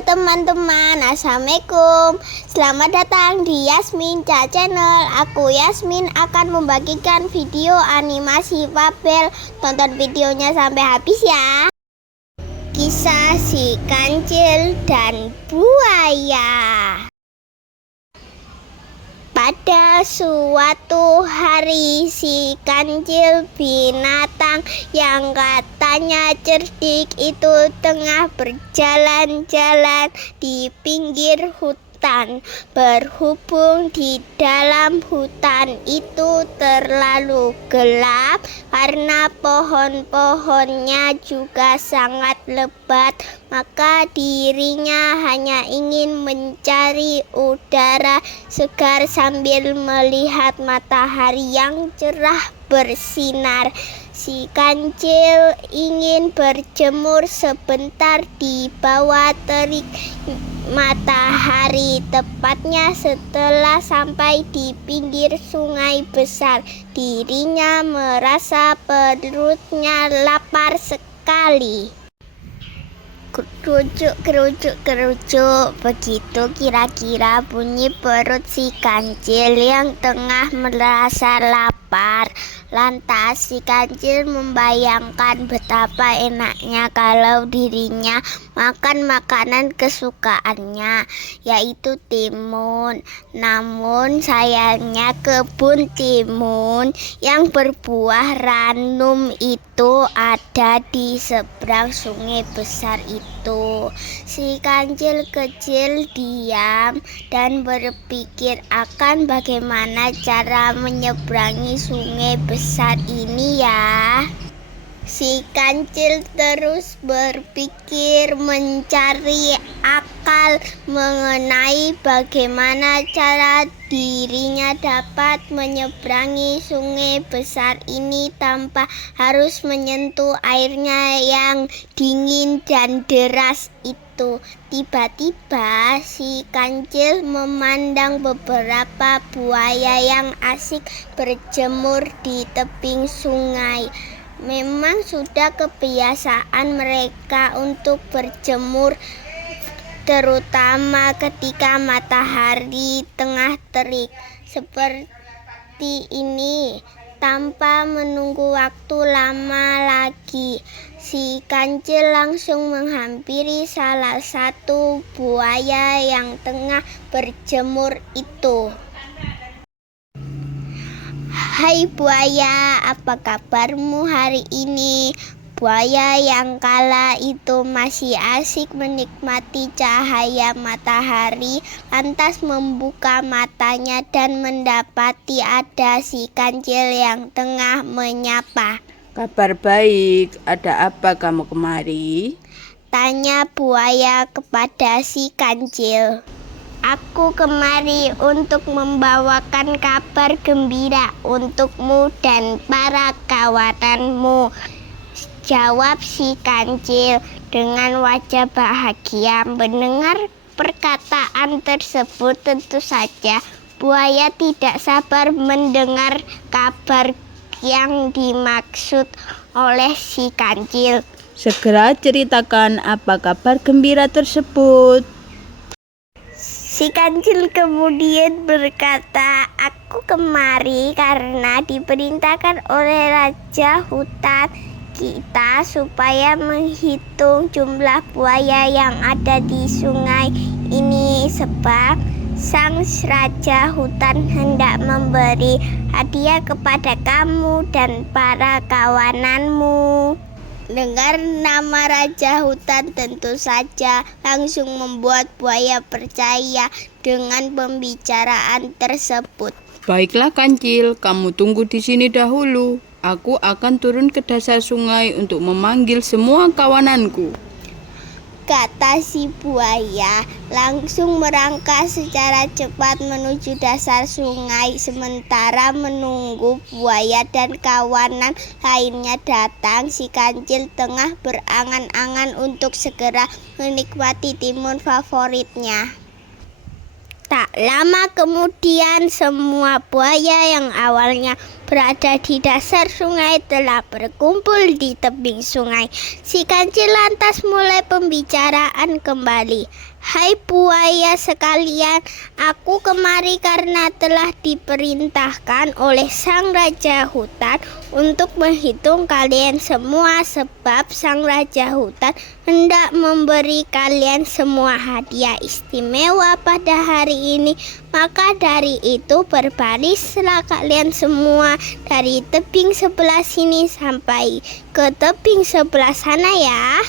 Halo teman-teman, assalamualaikum. Selamat datang di Yasmin Cha Channel. Aku Yasmin akan membagikan video animasi Fabel. Tonton videonya sampai habis ya. Kisah si kancil dan buaya. Pada suatu hari, si kancil, binatang yang katanya cerdik itu, tengah berjalan-jalan di pinggir hutan. Berhubung di dalam hutan itu terlalu gelap karena pohon-pohonnya juga sangat lebat, maka dirinya hanya ingin mencari udara segar sambil melihat matahari yang cerah bersinar. Si kancil ingin berjemur sebentar di bawah terik matahari. Tepatnya setelah sampai di pinggir sungai besar, dirinya merasa perutnya lapar sekali. Kerucuk, kerucuk, kerucuk. Begitu kira-kira bunyi perut si kancil yang tengah merasa lapar. Lantas si kancil membayangkan betapa enaknya kalau dirinya makan makanan kesukaannya, yaitu timun. Namun sayangnya kebun timun yang berbuah ranum itu ada di seberang sungai besar itu. Si kancil kecil diam dan berpikir akan bagaimana cara menyeberangi sungai besar ini ya. Si kancil terus berpikir mencari akal mengenai bagaimana cara dirinya dapat menyeberangi sungai besar ini tanpa harus menyentuh airnya yang dingin dan deras itu. Tiba-tiba si kancil memandang beberapa buaya yang asik berjemur di tebing sungai. Memang sudah kebiasaan mereka untuk berjemur, terutama ketika matahari tengah terik seperti ini. Tanpa menunggu waktu lama lagi, si kancil langsung menghampiri salah satu buaya yang tengah berjemur itu. Hai buaya, apa kabarmu hari ini? Buaya yang kala itu masih asik menikmati cahaya matahari, lantas membuka matanya dan mendapati ada si kancil yang tengah menyapa. Kabar baik, ada apa kamu kemari? Tanya buaya kepada si kancil. Aku kemari untuk membawakan kabar gembira untukmu dan para kawananmu, jawab si kancil dengan wajah bahagia. Mendengar perkataan tersebut, tentu saja buaya tidak sabar mendengar kabar yang dimaksud oleh si kancil. Segera ceritakan apa kabar gembira tersebut. Si kancil kemudian berkata, aku kemari karena diperintahkan oleh raja hutan kita supaya menghitung jumlah buaya yang ada di sungai ini, sebab sang raja hutan hendak memberi hadiah kepada kamu dan para kawananmu. Dengar nama raja hutan, tentu saja langsung membuat buaya percaya dengan pembicaraan tersebut. Baiklah kancil, kamu tunggu di sini dahulu. Aku akan turun ke dasar sungai untuk memanggil semua kawananku, kata si buaya. Langsung merangkak secara cepat menuju dasar sungai. Sementara menunggu buaya dan kawanan lainnya datang, si kancil tengah berangan-angan untuk segera menikmati timun favoritnya. Tak lama kemudian, semua buaya yang awalnya berada di dasar sungai telah berkumpul di tebing sungai. Si kancil lantas mulai pembicaraan kembali. Hai buaya sekalian, aku kemari karena telah diperintahkan oleh sang raja hutan untuk menghitung kalian semua, sebab sang raja hutan hendak memberi kalian semua hadiah istimewa pada hari ini. Maka dari itu berbarislah kalian semua dari tebing sebelah sini sampai ke tebing sebelah sana ya.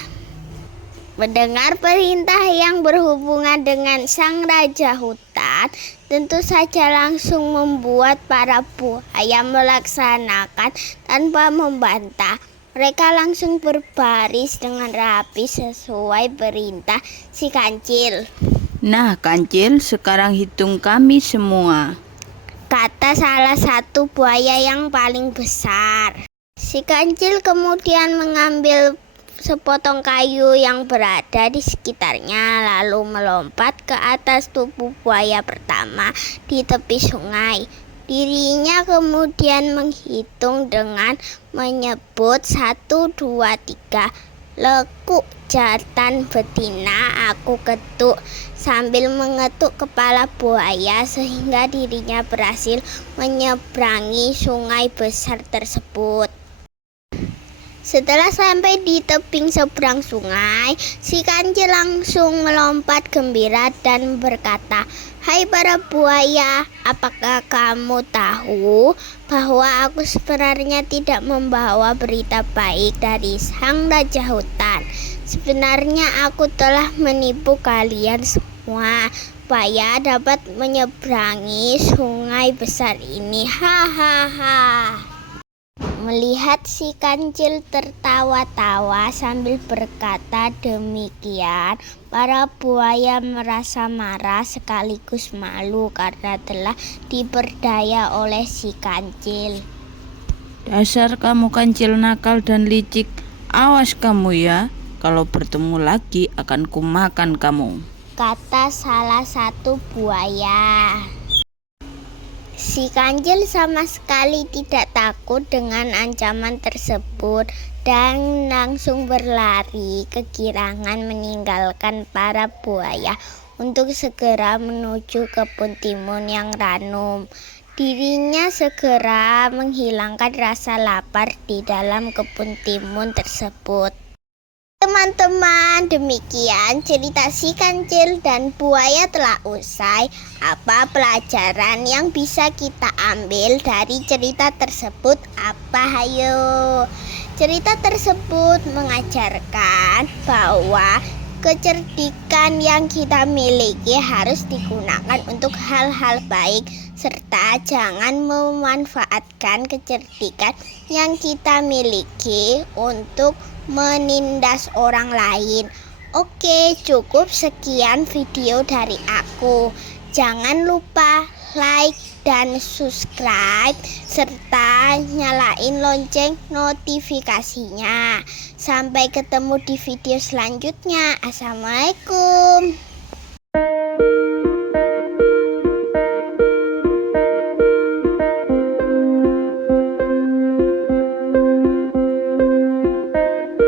Mendengar perintah yang berhubungan dengan sang raja hutan, tentu saja langsung membuat para buaya melaksanakan tanpa membantah. Mereka langsung berbaris dengan rapi sesuai perintah si kancil. Nah, Kancil, sekarang hitung kami semua, Kata salah satu buaya yang paling besar. Si kancil kemudian mengambil sepotong kayu yang berada di sekitarnya, lalu melompat ke atas tubuh buaya pertama di tepi sungai. Dirinya kemudian menghitung dengan menyebut 1, 2, 3. Lekuk jantan betina aku ketuk, sambil mengetuk kepala buaya sehingga dirinya berhasil menyeberangi sungai besar tersebut. Setelah sampai di tebing seberang sungai, si kancil langsung melompat gembira dan berkata, "Hai para buaya, apakah kamu tahu bahwa aku sebenarnya tidak membawa berita baik dari sang raja hutan? Sebenarnya aku telah menipu kalian semua supaya dapat menyeberangi sungai besar ini. Hahaha." Melihat si kancil tertawa-tawa sambil berkata demikian, para buaya merasa marah sekaligus malu karena telah diperdaya oleh si kancil. dasar kamu Kancil nakal dan licik. Awas kamu ya, kalau bertemu lagi akan kumakan kamu, Kata salah satu buaya. Si kancil sama sekali tidak takut dengan ancaman tersebut dan langsung berlari kegirangan meninggalkan para buaya untuk segera menuju kebun timun yang ranum. Dirinya segera menghilangkan rasa lapar di dalam kebun timun tersebut. Teman-teman, demikian cerita si kancil dan buaya telah usai. Apa pelajaran yang bisa kita ambil dari cerita tersebut? Apa, hayo? Cerita tersebut mengajarkan bahwa kecerdikan yang kita miliki harus digunakan untuk hal-hal baik, serta jangan memanfaatkan kecerdikan yang kita miliki untuk menindas orang lain. Oke, cukup sekian video dari aku. Jangan lupa like dan subscribe serta nyalain lonceng notifikasinya. Sampai ketemu di video selanjutnya. Assalamualaikum.